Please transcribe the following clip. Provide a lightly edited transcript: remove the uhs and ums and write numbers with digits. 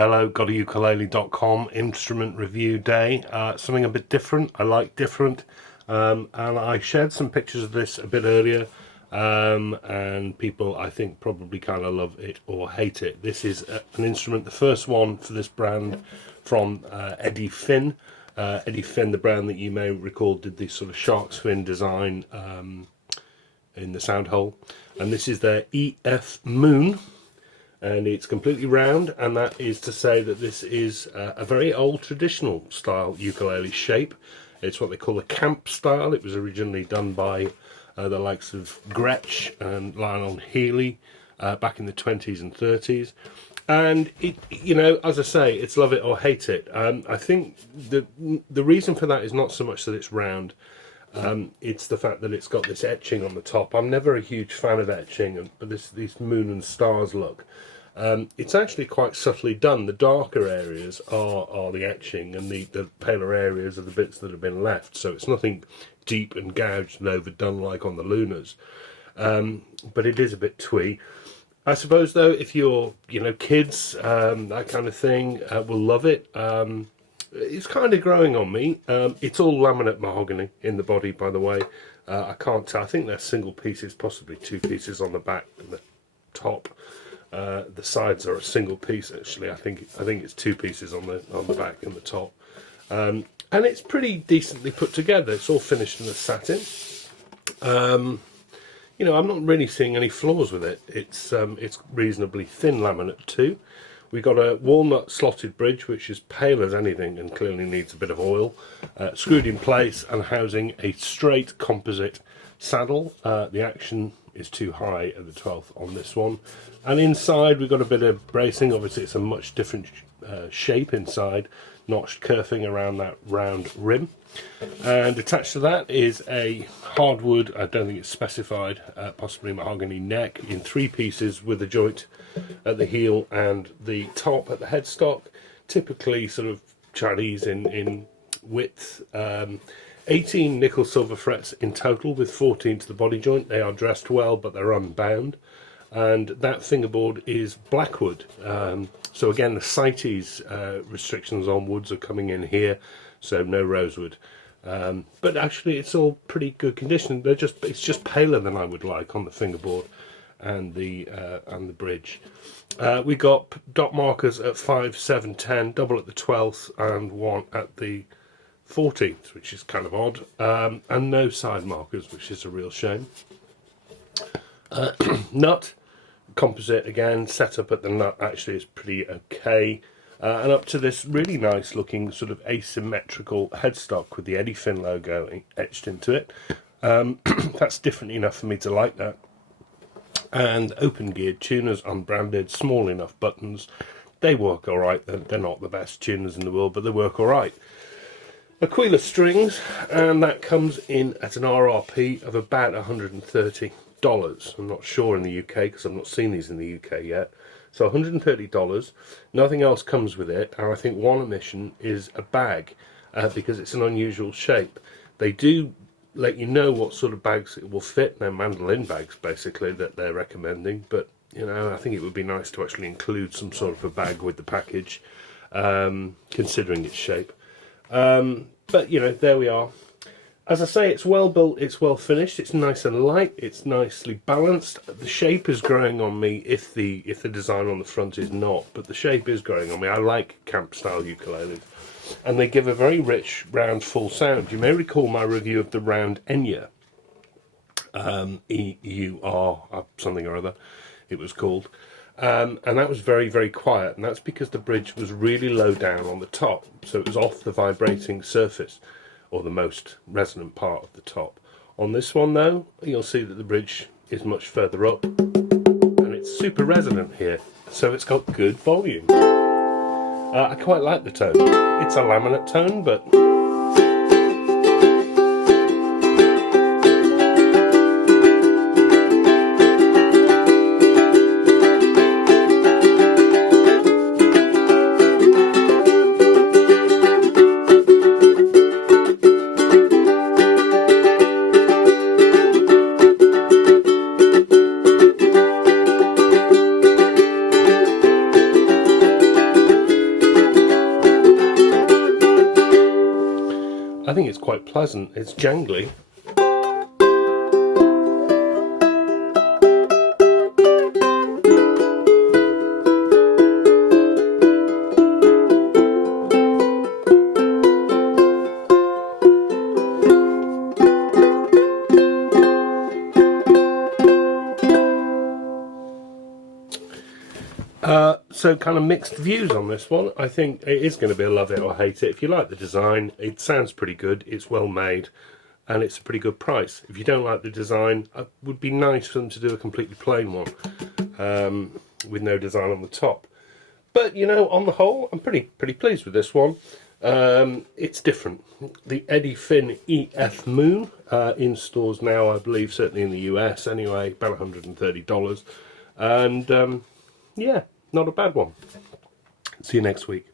Hello, GotAUkulele.com, instrument review day. Something a bit different. I like different. And I shared some pictures of this a bit earlier. And people, I think, probably kind of love it or hate it. This is an instrument, the first one for this brand from Eddy Fin. Eddy Fin, the brand that you may recall, did this sort of shark's fin design in the sound hole. And this is their EF Moon. And it's completely round, and that is to say that this is a very old traditional style ukulele shape. It's what they call a camp style. It was originally done by the likes of Gretsch and Lionel Healy back in the 20s and 30s. And it, you know, as I say, it's love it or hate it. I think the reason for that is not so much that it's round. It's the fact that it's got this etching on the top. I'm never a huge fan of etching, but this moon and stars look. It's actually quite subtly done. The darker areas are the etching, and the paler areas are the bits that have been left. So it's nothing deep and gouged and overdone like on the Lunas. But it is a bit twee. I suppose though, if you're, kids, that kind of thing, will love it. It's kind of growing on me. It's all laminate mahogany in the body, by the way. I can't tell. I think they're single pieces, possibly two pieces on the back and the top. The sides are a single piece, actually. I think it's two pieces on the back and the top. And it's pretty decently put together. It's all finished in a satin. I'm not really seeing any flaws with it. It's reasonably thin laminate too. We got a walnut slotted bridge, which is pale as anything and clearly needs a bit of oil, screwed in place and housing a straight composite saddle. The action is too high at the 12th on this one. And inside we've got a bit of bracing. Obviously it's a much different shape inside, notched kerfing around that round rim. And attached to that is a hardwood, I don't think it's specified, possibly mahogany neck in three pieces with a joint at the heel and the top at the headstock, typically sort of Chinese in width. 18 nickel silver frets in total with 14 to the body joint. They are dressed well, but they're unbound. And that fingerboard is blackwood. So again, the CITES restrictions on woods are coming in here, so no rosewood. But actually it's all pretty good condition. It's just paler than I would like on the fingerboard and the bridge. We got dot markers at 5, 7, 10, double at the 12th and one at the 14th, which is kind of odd, and no side markers, which is a real shame. Nut composite again, set up at the nut actually is pretty okay, and up to this really nice looking sort of asymmetrical headstock with the Eddy Fin logo etched into it. That's different enough for me to like that. And open geared tuners, unbranded, small enough buttons. They work alright. They're not the best tuners in the world, but they work alright. Aquila strings, and that comes in at an RRP of about $130. I'm not sure in the UK because I've not seen these in the UK yet. So $130, nothing else comes with it, and I think one omission is a bag, because it's an unusual shape. They do let you know what sort of bags it will fit. They're mandolin bags basically that they're recommending, but I think it would be nice to actually include some sort of a bag with the package, considering its shape. But there we are. As I say, it's well built, it's well finished, it's nice and light, it's nicely balanced. The shape is growing on me if the design on the front is not, but the shape is growing on me. I like camp style ukuleles, and they give a very rich, round, full sound. You may recall my review of the round Enya, E-U-R, something or other it was called. And that was very, very quiet, and that's because the bridge was really low down on the top, so it was off the vibrating surface, or the most resonant part of the top. On this one though, you'll see that the bridge is much further up, and it's super resonant here, so it's got good volume. I quite like the tone. It's a laminate tone, but quite pleasant. It's jangly. So kind of mixed views on this one. I think it is going to be a love it or hate it. If you like the design, it sounds pretty good, it's well made, and it's a pretty good price. If you don't like the design, it would be nice for them to do a completely plain one with no design on the top. But you know, on the whole, I'm pretty pleased with this one. It's different. The Eddy Fin EF Moon in stores now, I believe, certainly in the US anyway, about $130, and yeah, not a bad one. See you next week.